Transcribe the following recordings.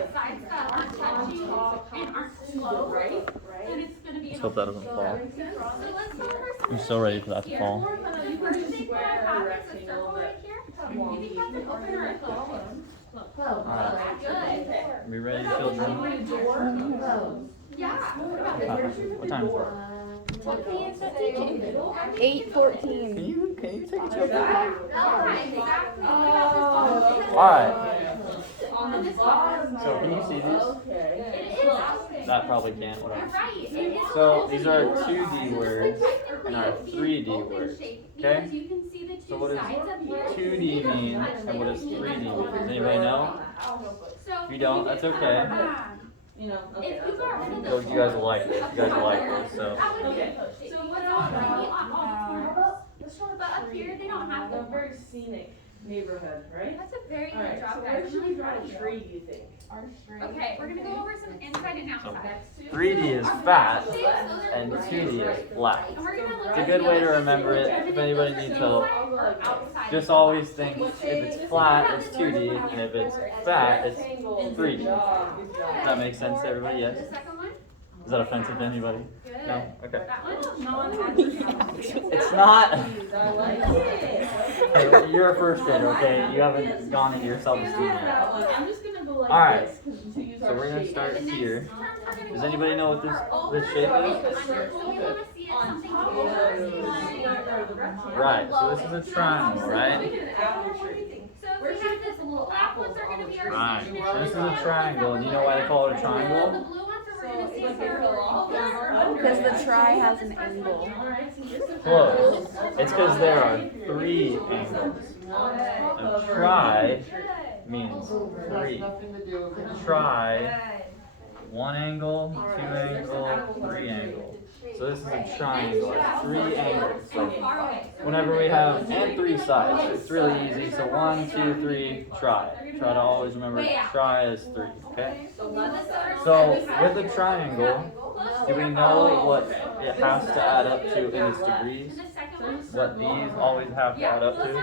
sides that aren't touchy and aren't slow, then it's going to be. Let's hope that doesn't fall. So let's go over some. I'm so ready for that to fall. The first thing that I have is a circle right here. Maybe cut it open or a close. Alright. Good. Be ready, children? Yeah. What time is it? What key is it teaching? 8:14. Can you take a joke? Exactly. Alright. And this one. So can you see these? It is. That probably can't. Whatever. You're right. It is So open these are shape. 2D words and our 3D Open words. shape, Okay? because you can see the So two what does sides up here. 2D mean and what does 3D mean? Does anybody know? So If you don't, that's okay. If you got rid of the So you guys will like this. You guys will like this. So that would be so what's all pretty on all corners. But up here they don't have A them. very scenic neighborhood, right? That's a very good Alright, job, so guys. where should we draw a tree, do you think? Okay, we're gonna go over some inside and outside. 3D is fat Shapes, those are and corners. 2D is flat. And we're gonna look It's a at good the way to other remember it. side. If anybody needs help, Inside or outside. just always think if it's flat, it's 2D, and if it's fat, it's 3D. Does that make sense to everybody? Yes? The second one? Is that offensive to anybody? Good. No? Okay. That one? It's not. I like it. Hey, you're a first grader, okay? You haven't gone into your self-esteem yet. I'm just gonna go like Alright. this, 'cause to use So our we're gonna shape. start The next here. term we're gonna Does go anybody know what this shape over is? and under. So we wanna see it something over. Right, so this is a triangle, right? Make it an apple tree. So we have this black ones are gonna be our Right. stationary. This is a triangle, and you know why they call it a The triangle? blue ones are we're gonna see Like if they they're fell off over or under. Because the try has an angle. Alright, so this is. Close. It's because there are 3 angles. A try means 3. Try 1 angle, 2 angle, 3 angle. So this is a triangle. It's 3 angles. So whenever we have and 3 sides, it's really easy. So 1, 2, 3, try. Try to always remember try is 3. Okay. So with a triangle, do we know what it has to add up to in its degrees? And the second one? What these always have to add up to? More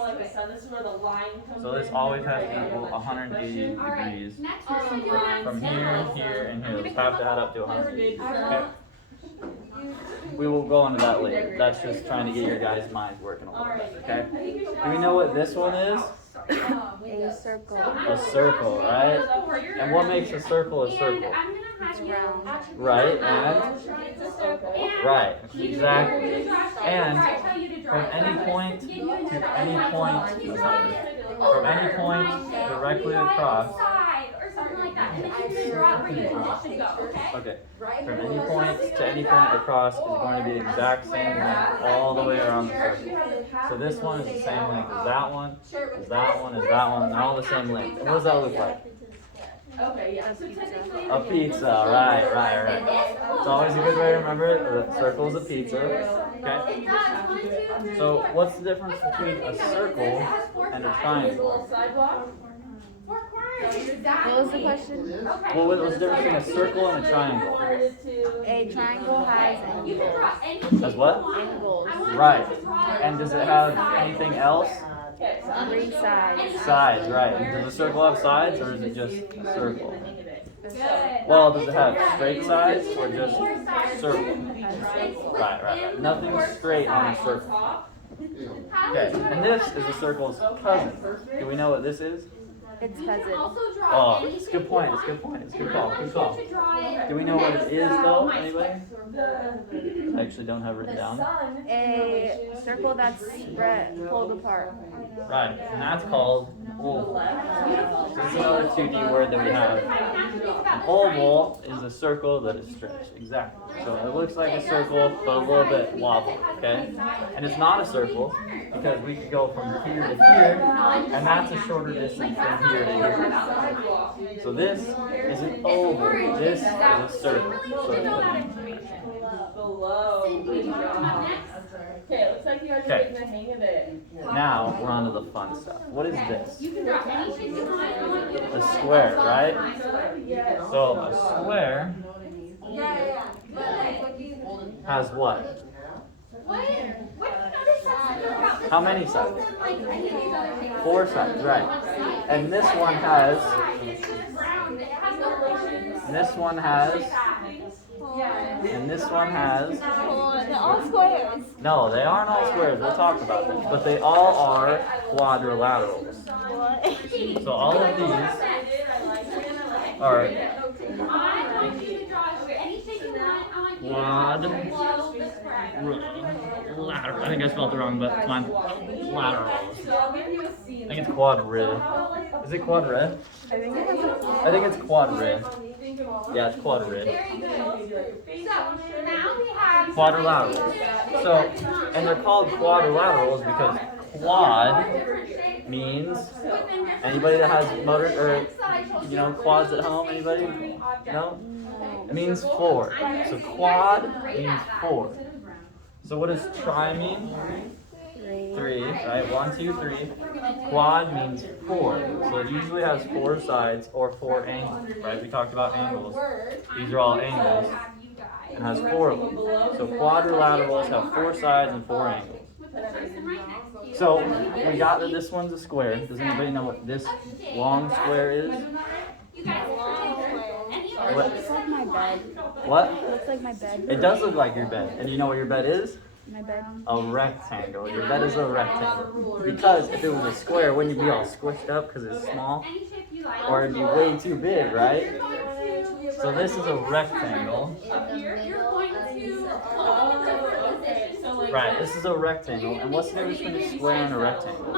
like the sun, this is where the line comes So this in. always has to equal 180 degrees. Next we're gonna do an From here, here, and here. Those have to add up to 180. Okay. We will go into that later. That's just trying to get your guys' minds working a little bit. Okay. Do we know what this one is? A circle. A circle, right? And what makes a circle a circle? And I'm gonna have you Right, and it's a circle. And right, you exactly. And I tell you to draw from it. any point You to draw any it. point, You that's draw not it good. From any over point one thing. directly You draw it across. inside or something like that. And then you're gonna draw it where you want it to go, okay? Okay. From any point to any point across is going to be the exact same length all the way around the circle. So this one is the same length as that one, as that one, as that one. They're all the same length. And what does that look like? Okay, yeah, so technically. A pizza, right. It's always a good way to remember it. A circle is a pizza. Okay. It does. 1, 2, 3, So what's the difference between a circle and a triangle? Little sidewalk. 4 corners. Exactly. What was the question? Okay. Well, what's the difference between a circle and a triangle? A triangle has You can angles. draw anything As what? you want. Angles. I want Right. you to draw And does it have anything else? Okay, so 3 sides. Sides, right. Does a circle have sides or is it just a circle? Good. Well, does it have straight sides or just circle? It's Right. Nothing's straight on a circle. Okay, and this is a circle's cousin. Do we know what this is? It's You can cousin. also draw Oh, anything it's a good point. It's a good point. It's a good call. Good call. to draw it Do we know what it is though? next to Anybody? my I actually don't have it written down. A circle that's spread, pulled apart. Right, and that's called oval. This is another 2D word that we have. An oval is a circle that is stretched. Exactly. So it looks like a circle, but a little bit wobbly. Okay, and it's not a circle because we could go from here to here, and that's a shorter distance from here to here. So this is an oval. This is a circle. Really need to know that information. Below. Cindy, do you want to come up next? Okay, looks like you guys are Okay. getting the hang of it. Now we're on to the fun stuff. What is this? You can draw anything you want. I want you to A draw square, right? Yes. So a square has what? What other sides are about this? How many sides? Like any of these other things. 4 sides, right. And this one has It's just brown. This one has, and this one has. They're all squares. No, they aren't all squares. We'll talk about them. But they all are quadrilaterals. What? So all of these are quadrilateral. I think I spelled it wrong, but it's fine. Laterals. I think it's quadrid. Is it quadrid? I think it's quadrid. Yeah, it's quadrid. Quadrilaterals. So, and they're called quadrilaterals because quad means, anybody that has motor or quads at home, anybody? No? It means four. So quad means four. So what does tri mean? Three, right? 1, 2, 3. Quad means four. So it usually has four sides or four angles, right? We talked about angles. These are all angles. It has four of them. So quadrilaterals have four sides and four angles. So we got that this one's a square. Does anybody know what this long square is? What? It's like my bed. What? It looks like my bed. It does look like your bed. And you know what your bed is? My bed. A rectangle. Your bed is a rectangle. Because if it was a square, wouldn't you be all squished up because it's small? Or it'd be way too big, right? So this is a rectangle. Right, this is a rectangle. And what's the difference between a square and a rectangle?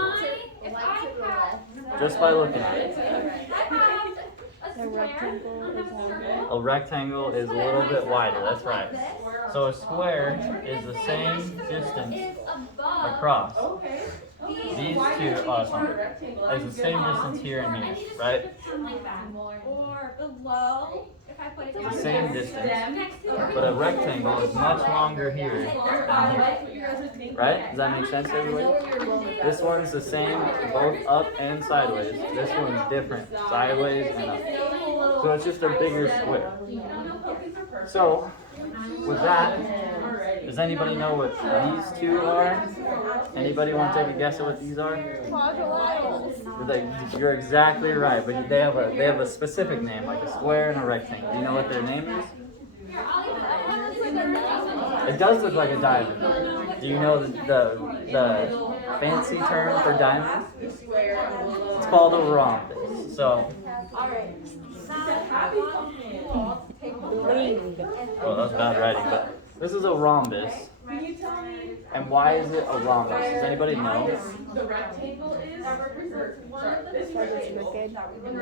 Just by looking at it. A rectangle is long. A rectangle is a little bit wider, that's right. So a square is the same distance across. These two, oh, that's not good. It's the same distance here and here, right? Or below, if I put it It's the same distance. But a rectangle is much longer here than here. Right? Does that make sense to everybody? This one's the same both up and sideways. This one's different, sideways and up. So it's just a bigger square. So, with that, does anybody know what these two are? Anybody want to take a guess at what these are? Quadrilaterals. You're exactly right, but they have a specific name, like a square and a rectangle. Do you know what their name is? It does look like a diamond. Do you know the fancy term for diamond? It's called a rhombus. So. Oh, that was bad writing, but this is a rhombus. And why is it a rhombus? Does anybody know?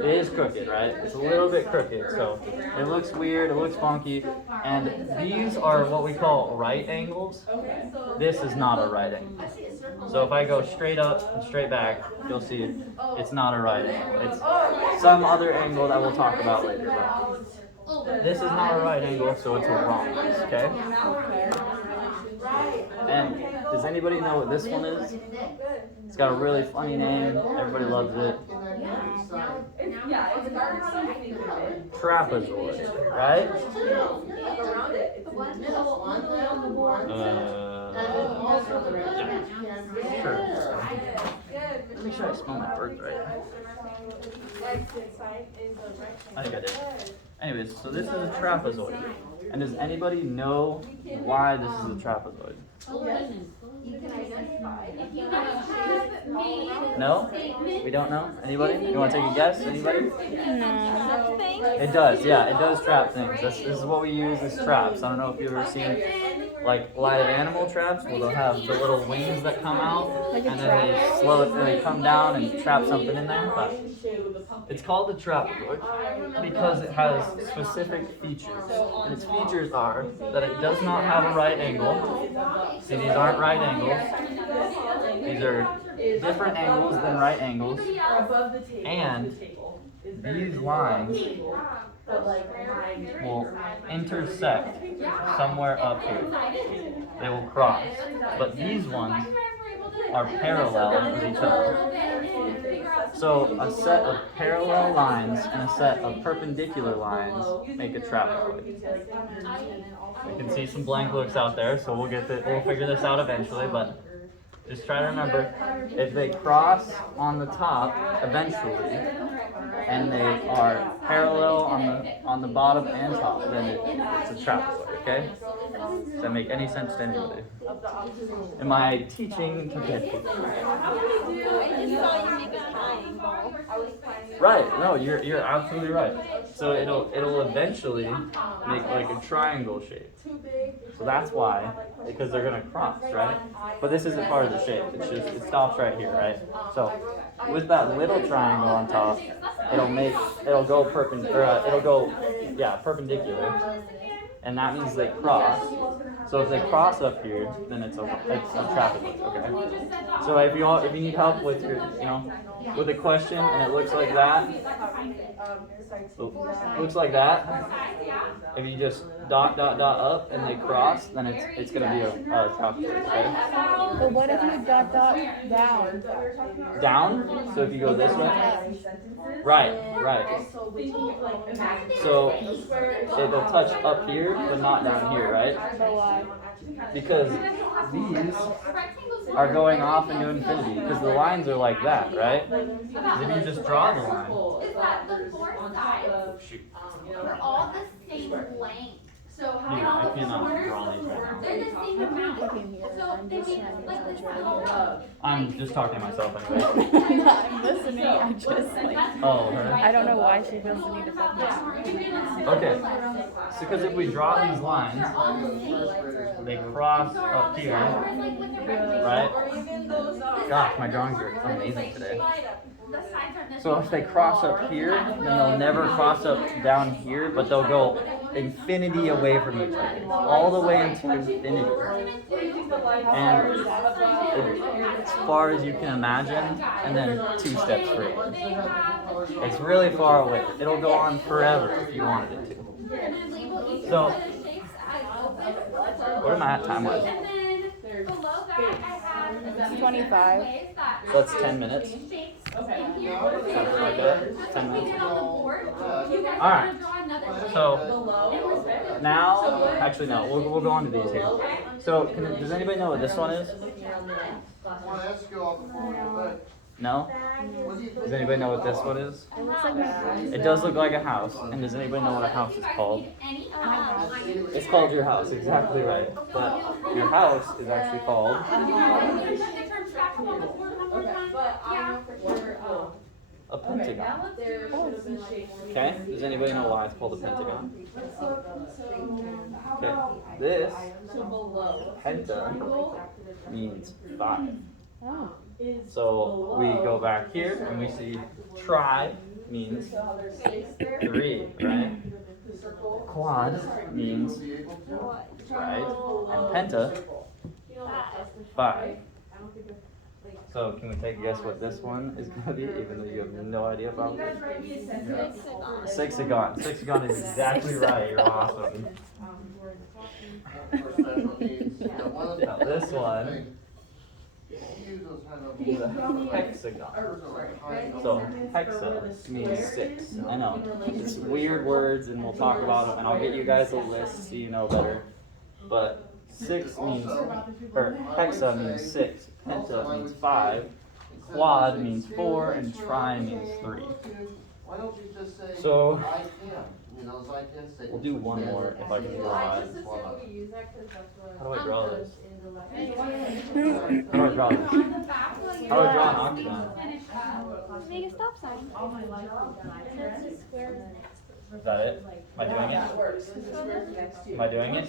It is crooked, right? It's a little bit crooked, so it looks weird, it looks funky, and these are what we call right angles. This is not a right angle. So if I go straight up and straight back, you'll see it's not a right angle. It's some other angle that we'll talk about later. But this is not a right angle, so it's a rhombus, okay? And does anybody know what this one is? It's got a really funny name. Everybody loves it. Trapezoid, right? Sure. Let me sure I spell my words right. I think I did. Anyways, so this is a trapezoid. And does anybody know why this is a trapezoid? No? We don't know? Anybody? You want to take a guess? Anybody? No. It does, yeah, it does trap things. This is what we use as traps. I don't know if you've ever seen like live animal traps where they'll have the little wings that come out and then they come down and trap something in there. But it's called a trapezoid because it has specific features. And its features are that it does not have a right angle. See, these aren't right angles. These are different angles than right angles. And these lines will intersect somewhere up here. They will cross. But these ones are parallel with each other. So a set of parallel lines and a set of perpendicular lines make a trapezoid. I can see some blank looks out there, so we'll figure this out eventually, but just try to remember, if they cross on the top eventually, and they are parallel on the bottom and top, then it's a trapezoid, okay? Does that make any sense to anybody? Am I teaching to get people? I just saw you make a triangle. Right, no, you're absolutely right. So it'll eventually make like a triangle shape. So that's why, because they're gonna cross, right? But this isn't part of the shape, it's just, it stops right here, right? So with that little triangle on top, it'll go perpendicular. And that means they cross. So if they cross up here, then it's a trapezoid, okay? So if you need help with your, with a question and it looks like that, if you just dot up and they cross, then it's gonna be a trapezoid, okay? But what if you dot down? Down, so if you go this way, right. So it'll touch up here, but not down here, right? But why? Because these are going off into infinity, because the lines are like that, right? If you just draw the line, Is that the four sides shoot. are all the same length? So I cannot draw these right now. they're the same amount. So they make like this whole. I'm just talking to myself anyway. I'm listening. I just like. Oh, her. I don't know why she feels the need to talk. Okay. So because if we draw these lines, they cross up here, right? Gosh, my drawings are amazing today. So if they cross up here, then they'll never cross up down here, but they'll go infinity away from each other, all the way into infinity. And as far as you can imagine, and then 2 steps further. It's really far away. It'll go on forever if you wanted it to. So, what am I at time-wise? And then below that, I have 25. So that's 10 minutes. Okay. Something like that. 10 minutes. Alright. So, now, actually no, we'll go on to these here. So, does anybody know what this one is? No? Does anybody know what this one is? It looks like a It does look like a house. And does anybody know what a house is called? It's called your house, exactly right. But your house is actually called a pentagon. Okay? Does anybody know why it's called a pentagon? Okay. This penta means 5. Oh. So we go back here and we see tri means 3, right? Quad means right, and penta 5. So can we take a guess what this one is gonna be, even though you have no idea about it? Sexagon. Sexagon is exactly right. You're awesome. Now this one is a hexagon. So hexa means 6. I know it's weird words, and we'll talk about them, and I'll get you guys a list so you know better. But 6 means, or hexa means 6, penta means 5, quad means 4, and tri means 3. So we'll do one more if I can draw it. How do I draw this? How do I draw this? How do I draw an octagon? Make a stop sign. Is that it? Am I doing it? Am I doing it?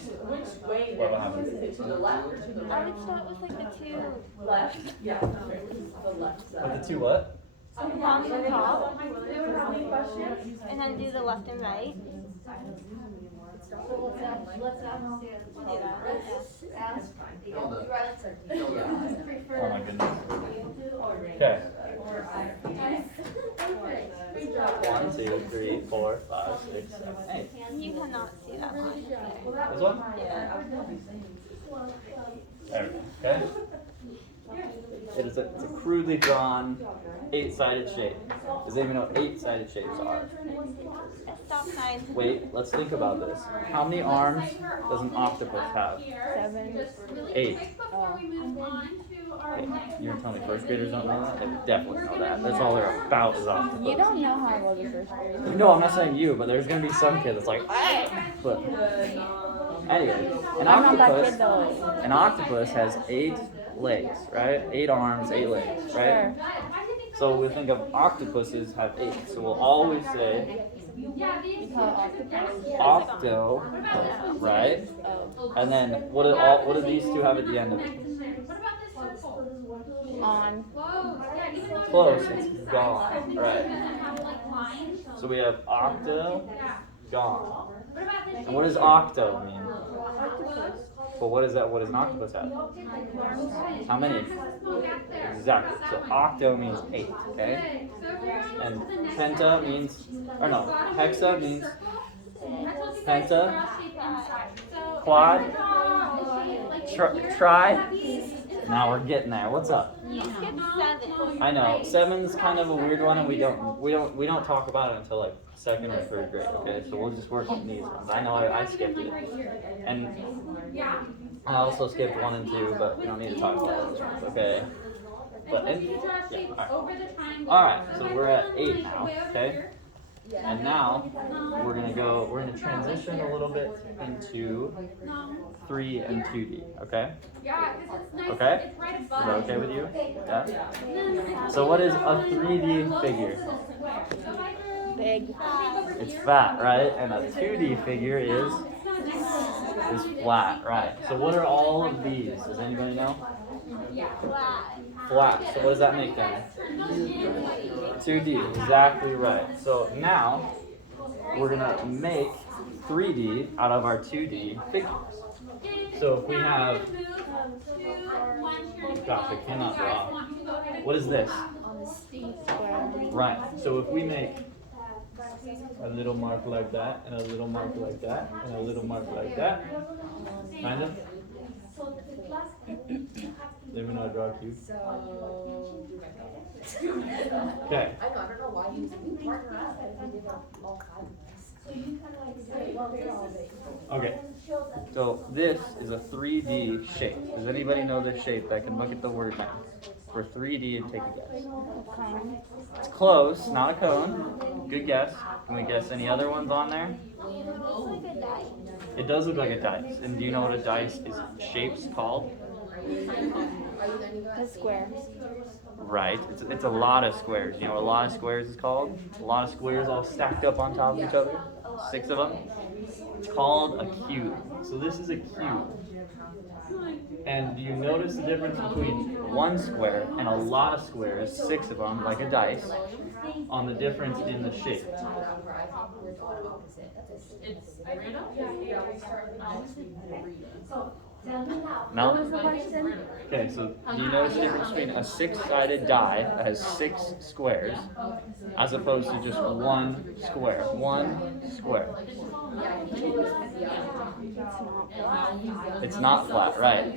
What will happen? I would start with like the 2 Left, yeah, the left With side. the 2 what? on the top, and then do the left and right. Oh my goodness. Okay. 1, 2, 3, 4, 5, 6, 7, 8. You cannot see that much. This one? There we go. Okay. It's a crudely drawn 8-sided shape. Does anyone know what 8-sided shapes are? A stop sign. Wait, let's think about this. How many arms does an octopus have? 7. 8. Before we move on to our Okay, you're gonna tell me first graders don't know that? They definitely know that. That's all they're about is octopus. You don't know how well the first grade. No, I'm not saying you, but there's gonna be some kid that's like, "Ah!" But anyway, an octopus has 8 legs, right? 8 arms, 8 legs, right? So we think of octopuses have 8. So we'll always say octo, right? And then what do these two have at the end of it? On. Close, it's gone, right? So we have octo, gone. And what does octo mean? Well, what is that? What does an octopus have? How many? Exactly. So octo means 8, okay? And penta means, or no, hexa means penta, quad, tri. Now we're getting there. What's up? You skipped 7. I know 7's kind of a weird one, and we don't talk about it until like 2nd or 3rd grade. Okay, so we'll just work on these ones. I know I skipped it, and I also skipped 1 and 2, but we don't need to talk about those ones. Okay. But all right. So we're at 8 now. Okay. And now we're gonna transition a little bit into 3 and 2D. Okay. Okay. Is that okay with you? Yeah. So what is a 3D figure? Big. It's fat, right? And a 2D figure is flat, right? So what are all of these? Does anybody know? Flat. So what does that make then? 2D. Exactly right. So now we're gonna make 3D out of our 2D figures. So if we have, gosh, I cannot draw. What is this? Right. So if we make a little mark like that, and a little mark like that, and a little mark like that, kind of. Let me know how to draw a cube. Okay. I don't know why you partner up if you did all 5. Okay. So this is a 3D shape. Does anybody know this shape that can look at the word now? For 3D and take a guess. It's close, not a cone. Good guess. Can we guess any other ones on there? It does look like a dice. And do you know what a dice is shape's called? A square. Right. It's a lot of squares. You know what a lot of squares is called? A lot of squares all stacked up on top of each other. 6 of them. It's called a cube. So this is a cube. And do you notice the difference between 1 square and a lot of squares, 6 of them, like a dice, on the difference in the shape? No? Okay, so do you notice the difference between a 6-sided die that has 6 squares as opposed to just 1 square? 1 square. It's not flat, right?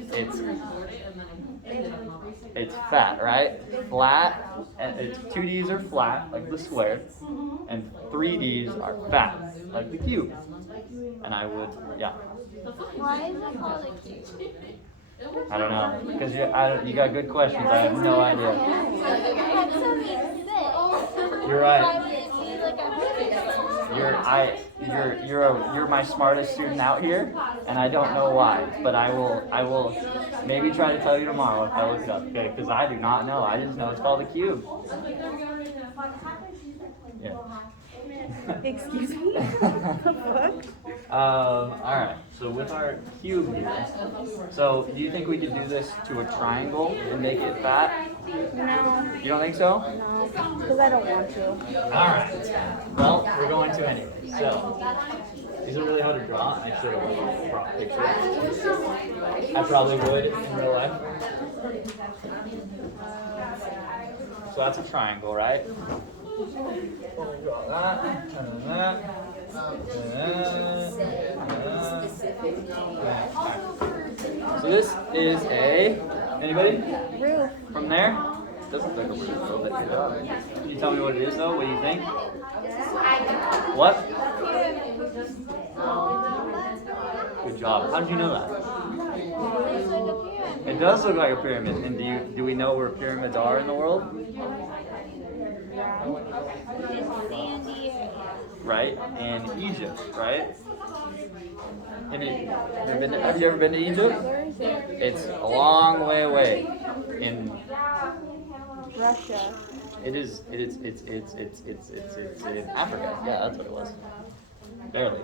It's fat, right? Flat, and 2Ds are flat, like the square, and 3Ds are fat, like the cube. And I would, yeah. Why is it called a cube? I don't know, because you got good questions. I have no idea. You're right. You're my smartest student out here, and I don't know why, but I will maybe try to tell you tomorrow if I look it up, okay? Because I do not know. I just know it's called a cube. Yeah. Excuse me? Alright, so with our cube here, so do you think we could do this to a triangle and make it fat? No. You don't think so? No, because I don't want to. Alright, well, we're going to anyway. So, these are really hard to draw. I should have brought pictures. I probably would in real life. So that's a triangle, right? Draw that, and then that, So this is anybody? Roof. From there? Doesn't look like a roof though, but good job. Can you tell me what it is though? What do you think? What? Good job. How did you know that? It does look like a pyramid. And do we know where pyramids are in the world? Right? In Egypt, right? Have you ever been to Egypt? It's a long way away. In Russia. it's in Africa. Yeah, that's what it was. Barely.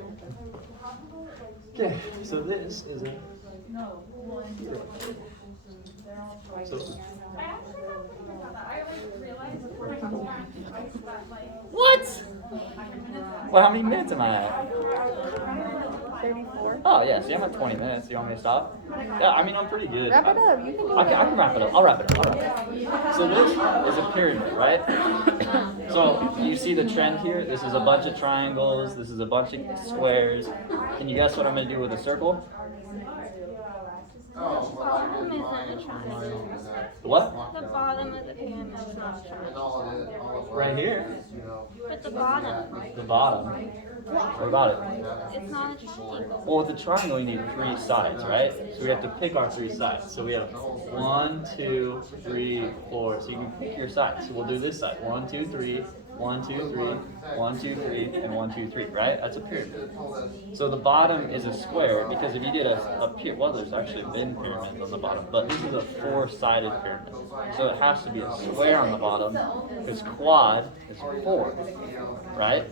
Okay, so this is a so what? Well, how many minutes am I at? 34. Oh yeah, see, I'm at 20 minutes. You want me to stop? Yeah, I mean I'm pretty good. Wrap it up. You can do I it. can wrap it up. I'll wrap it up. So this is a pyramid, right? So you see the trend here? This is a bunch of triangles. This is a bunch of squares. Can you guess what I'm going to do with a circle? The bottom is not a triangle. What? The bottom of the pyramid is not a triangle. Right here. But the bottom, The bottom. What about it? it's not a triangle. Well, with a triangle, you need 3 sides, right? So we have to pick our 3 sides. So we have 1, 2, 3, 4. So you can pick your sides. So we'll do this side. 1, 2, 3. 1, 2, 3. 1, 2, 3. And 1, 2, 3. Right? That's a pyramid. So the bottom is a square because if you did well, there's actually been pyramids on the bottom, but this is a 4-sided pyramid. So it has to be a square on the bottom because quad is 4, right?